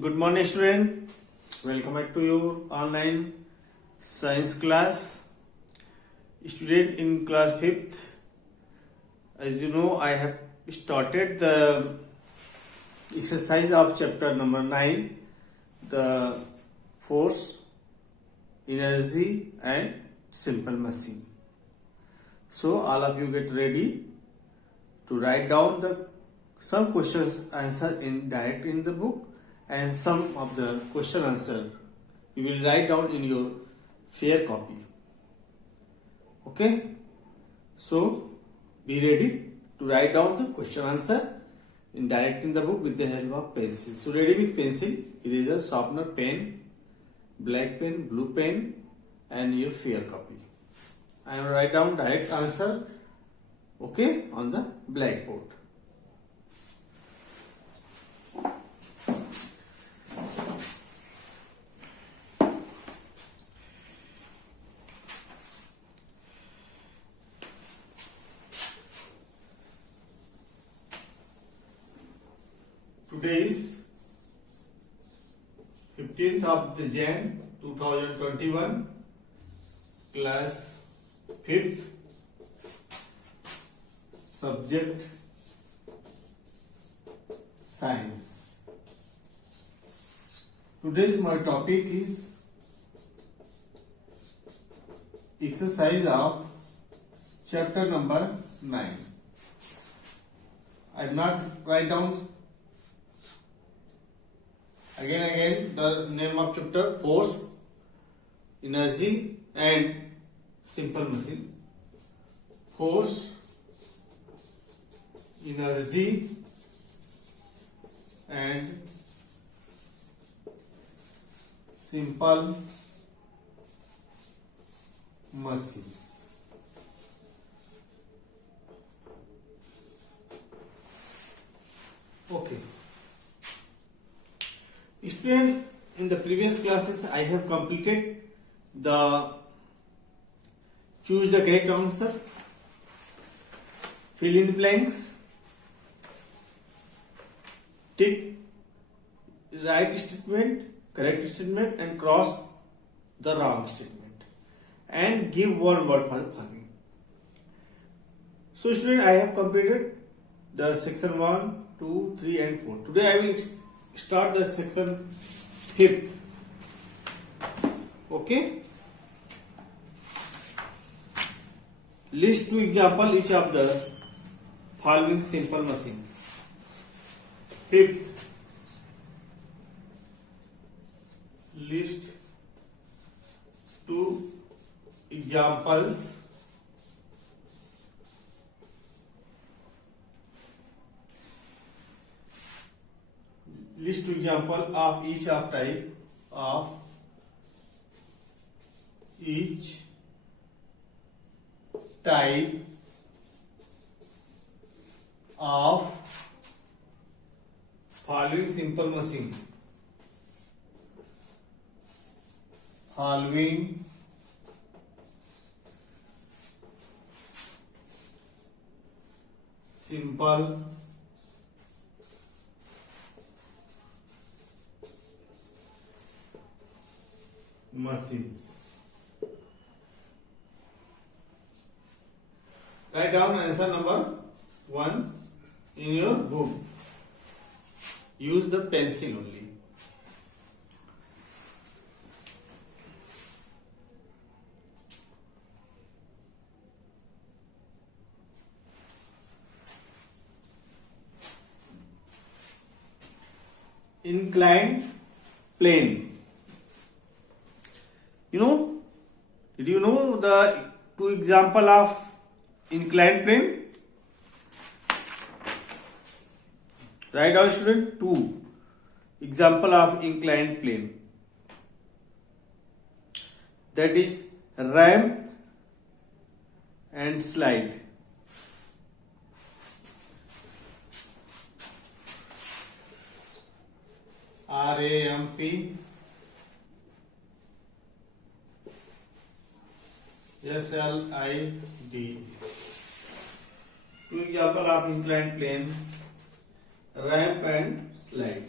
Good morning, student. Welcome back to your online science class. Student in class 5th. As you know, I have started the exercise of chapter number 9, the force, energy and simple machine. So all of you get ready to write down some questions answer in direct in the book, and some of the question answer you will write down in your fair copy. Okay, so be ready to write down the question answer in direct in the book with the help of pencil. So ready with pencil, eraser, sharpener, pen, black pen, blue pen and your fair copy. I will write down direct answer, okay, on the blackboard. Today is 15th of the Jan 2021, class 5th, subject science. Today's my topic is exercise of chapter number 9. I will not write down again the name of chapter: force, energy and simple machine. Force, energy and simple machines. Okay. Student, in the previous classes I have completed the choose the correct answer, fill in the blanks, tick right statement, correct statement and cross the wrong statement, and give one word for the following. So student, I have completed the section 1, 2, 3 and 4. Today I will start the section 5th. Okay. List 2 example each of the following simple machine. 5th. List 2 examples list 2 example of each of type of each type of following simple machine. Following simple machines. Write down answer number 1 in your book. Use the pencil only. Inclined plane. Did you know the 2 example of inclined plane? Write down student 2 example of inclined plane. That is ramp and slide. RAMP SLID. 2 example of inclined plane, ramp and slide.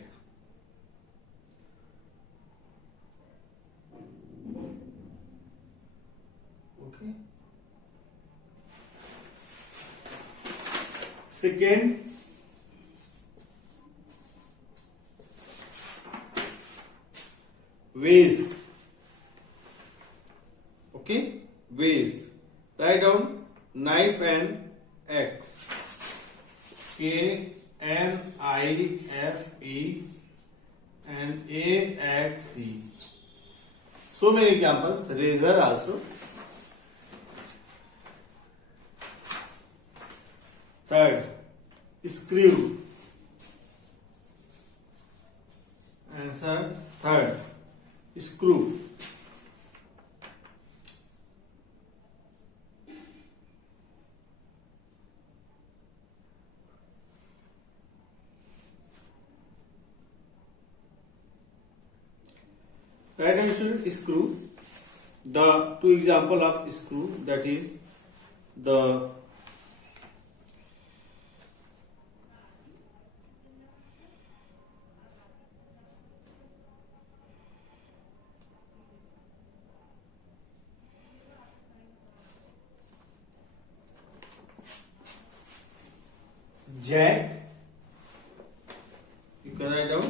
Second, ways. Okay, ways. Write down knife and axe. KNIFE and AXE. So many examples. Razor also. Third, screw. Answer third, screw. Right hand student, screw. The two example of screw, that is the jack. You can write down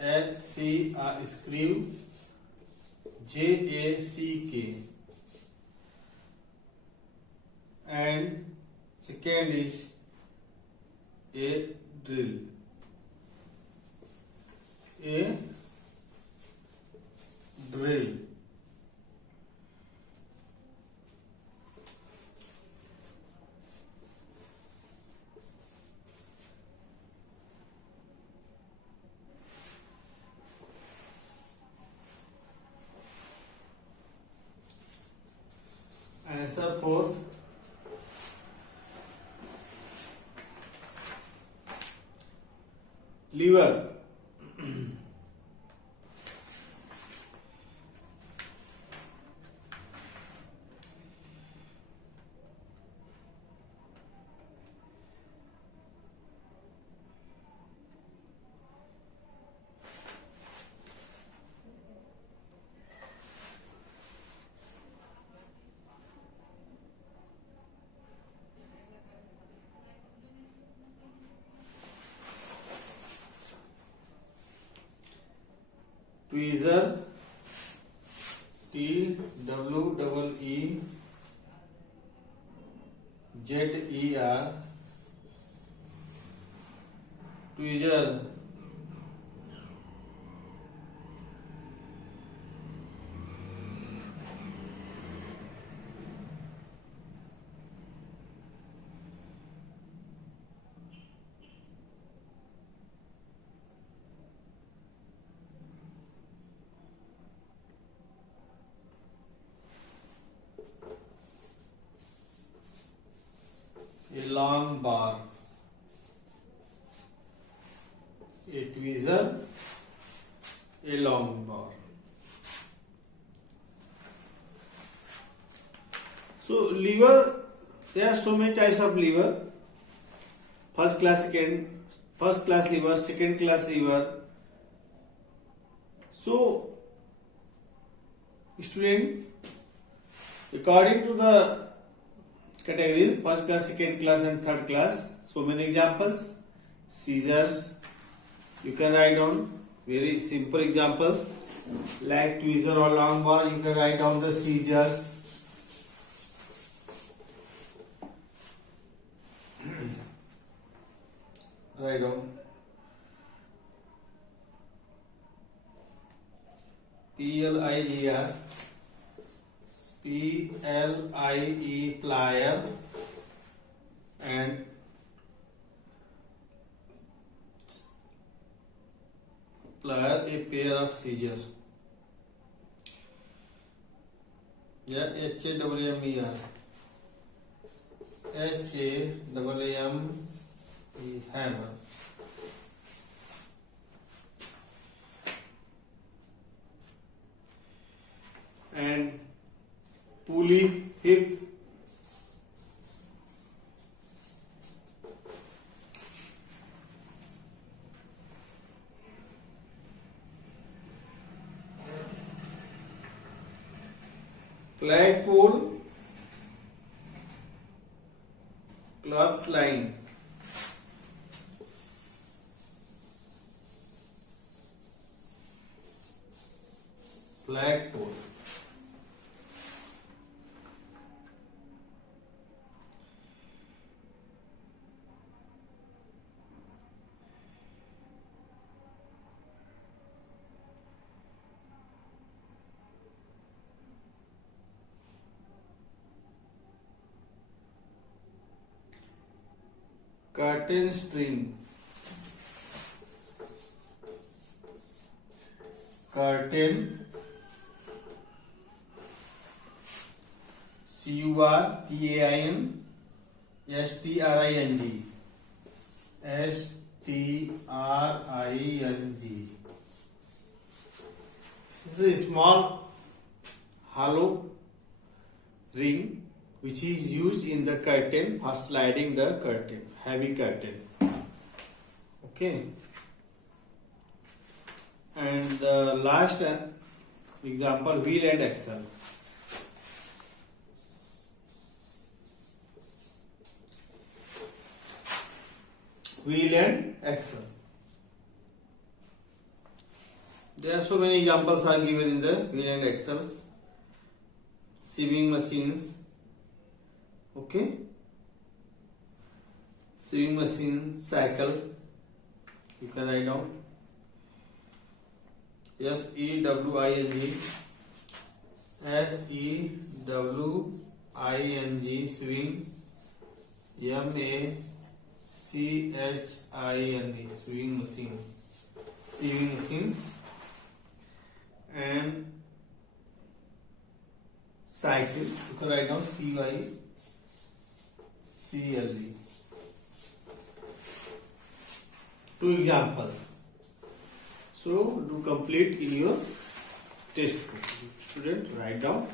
ASC, screw. JACK. And second is a drill. A drill. Answer fourth, lever. Tweezer. TWEEZER. Tweezer. A long bar. A tweezer, a long bar. So lever, there are so many types of lever. First class lever, second class lever. So student, according to the categories, first class, second class and third class, so many examples. Scissors, you can write down very simple examples like tweezer or long bar. You can write down the scissors. Write down PLIER, plier, and plier, a pair of scissors. Yeah, HAMMER, hammer. And pulley, hip. flagpole, cloth line, flagpole. Curtain string, curtain, curtain, string, string. This is a small hollow ring which is used in the curtain for sliding the curtain, heavy curtain. Okay. And the last example, wheel and axle. Wheel and axle. There are so many examples are given in the wheel and axles. Sewing machines. Okay. Sewing machine, cycle. You can write down. SEWING. SEWING, swing. MACHINE, swing machine. Sewing machine. And cycle, you can write down CYCLE. Two examples. So do complete in your textbook. Student, write down.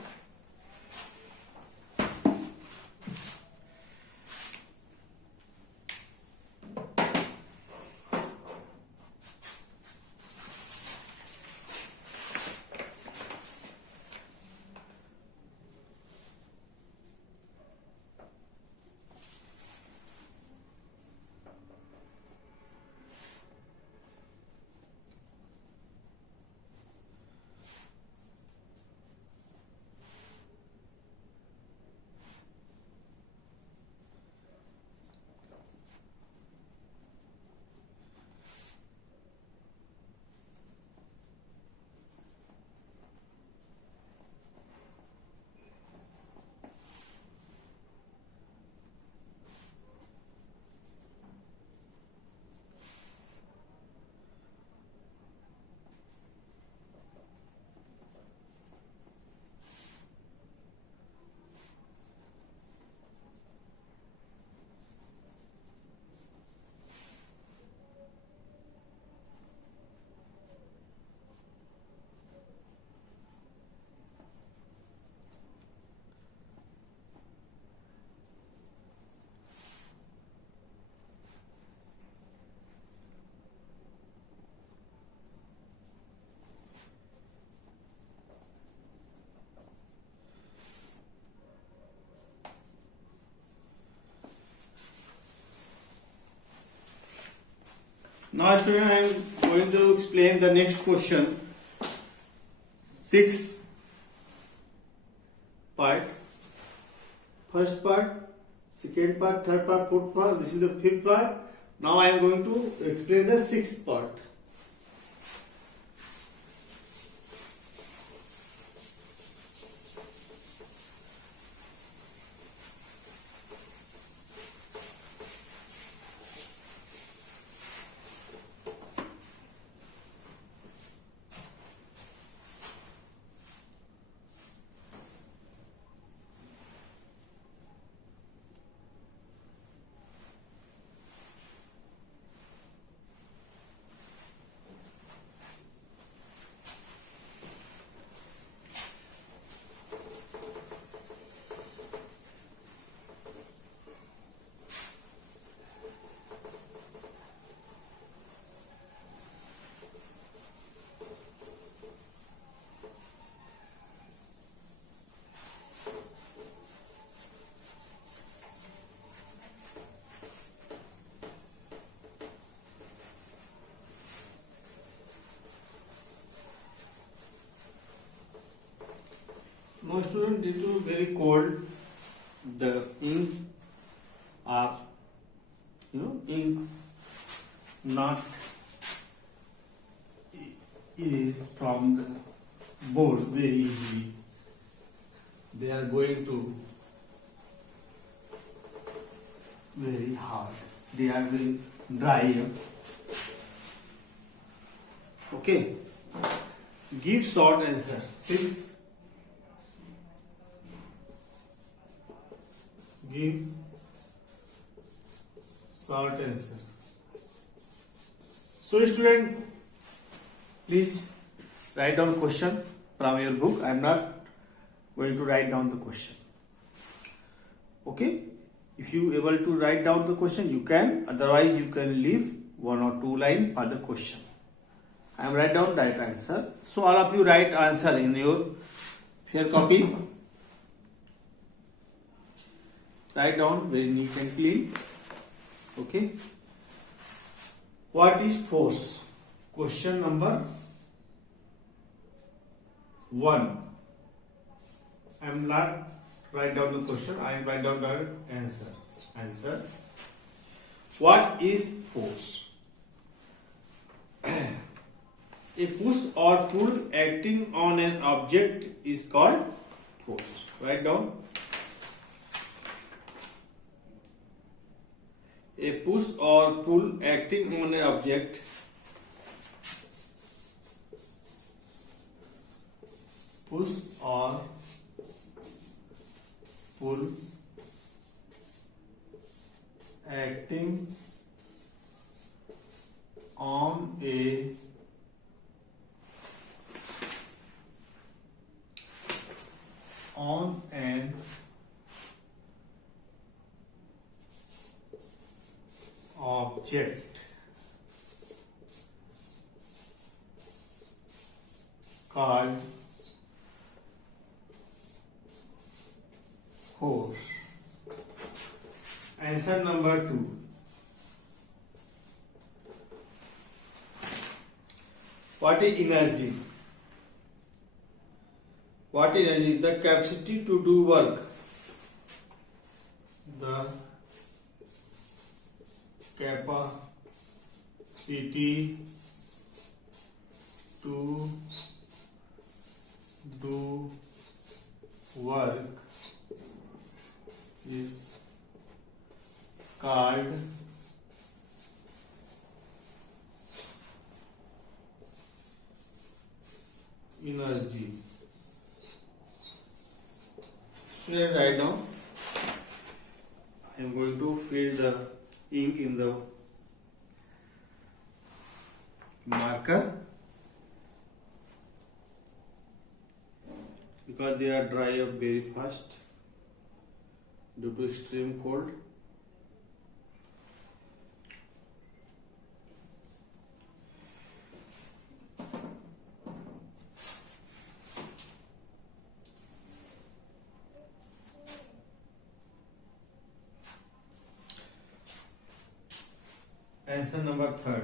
Now student, I am going to explain the next question. 6 part. First part, second part, third part, fourth part. This is the fifth part. Now I am going to explain the sixth part. No student, due to very cold, the inks are, inks not erase from the board very easily. They are going to very hard. They are will dry up. Okay. Give short answer. 6. Give short answer. So student, please write down question from your book. I am not going to write down the question. Okay. If you able to write down the question, you can. Otherwise, you can leave 1 or 2 lines for the question. I am write down right answer. So all of you write answer in your fair copy. Write down very neat and clean. Okay. What is force? Question number 1. I am not write down the question. I am write down the answer. Answer. What is force? A push or pull acting on an object is called force. Write down. A push or pull acting on an object push or pull acting on an object called force. Answer number 2. What is energy? What is energy? The capacity to do work. The capacity to do work is called energy. Student, right now I am going to fill the ink in the marker because they are dry up very fast due to extreme cold. Answer number 3.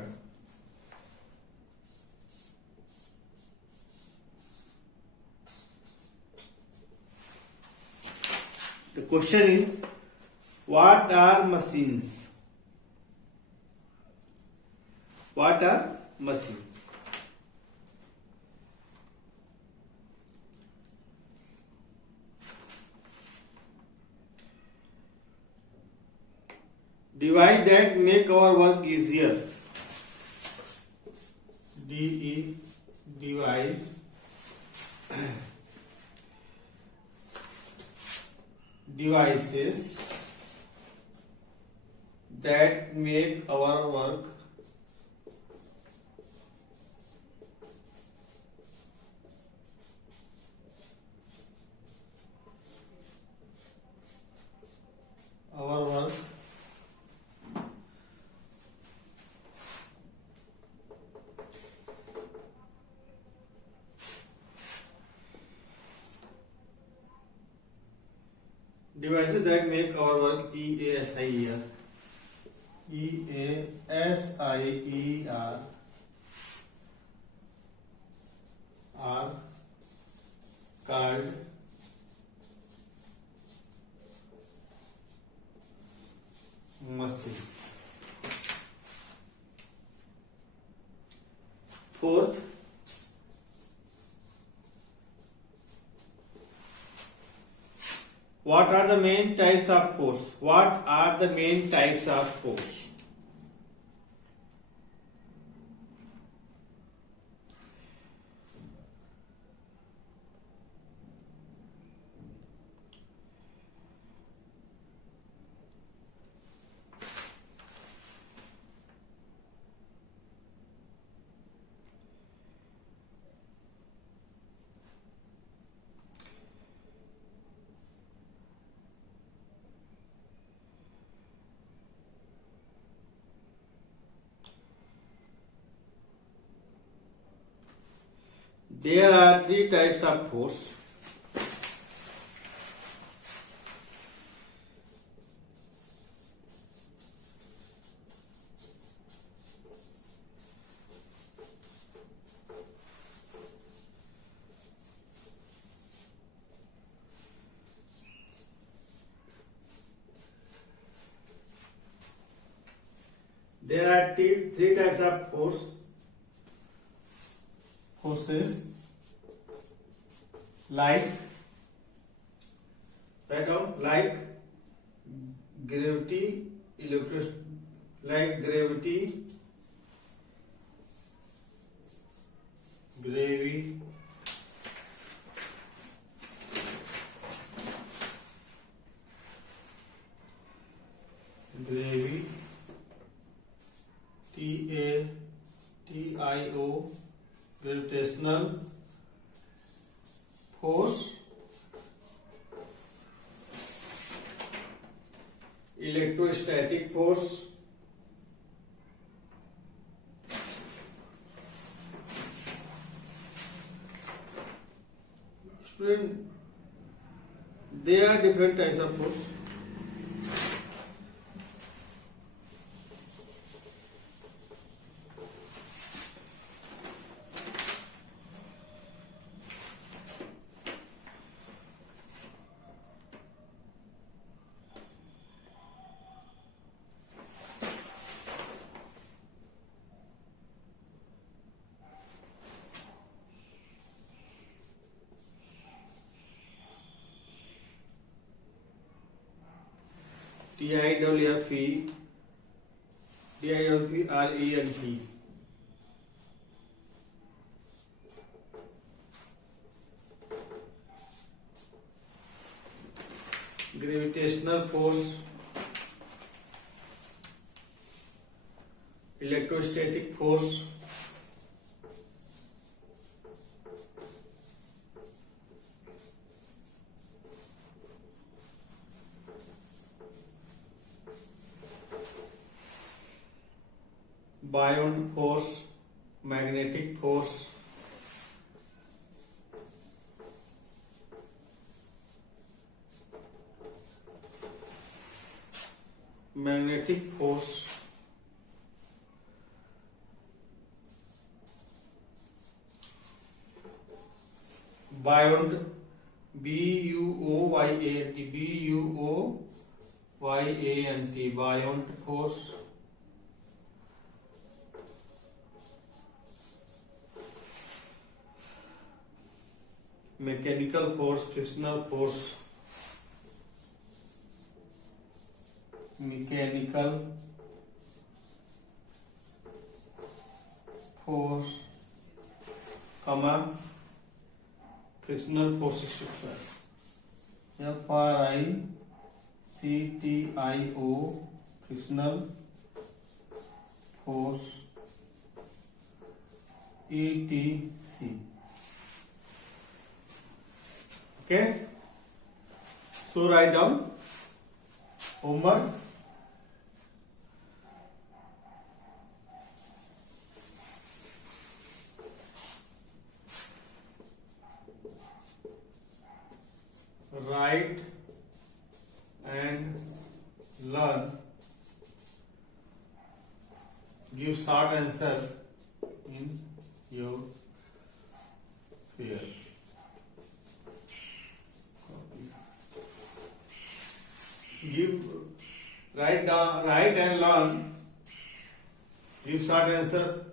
The question is, what are machines? What are machines? Device that make our work easier. Device devices that make our work devices that make our work EASIER are called Fourth, what are the main types of force? What are the main types of force? There are three types of force. There are three types of forces. Like, write down, like gravity, gravity, TIO, gravitational force, electrostatic force, student, there are different types of force. DIFE, RENT. Gravitational force, electrostatic force, buoyant force, magnetic force, buoyant, BUOYANT, buoyant force, mechanical force, frictional force, mechanical force, frictional force, etc. FRICTIO, frictional force, ETC. Okay, so write down homework. Write and learn. Give short answer in your fear. Write and learn. Give short answer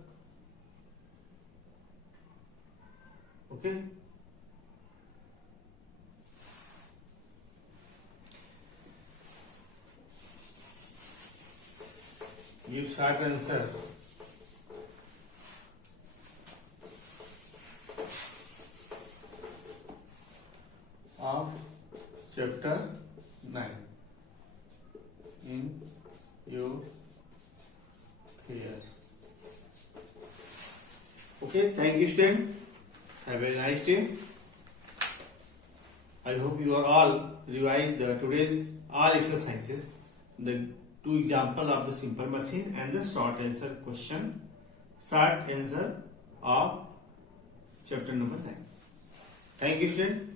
Okay. Give short answer. Of chapter 9 in your prayer. Okay, thank you student. Have a nice day. I hope you are all revised the today's all exercises, the two example of the simple machine and the short answer of chapter number 9. Thank you student.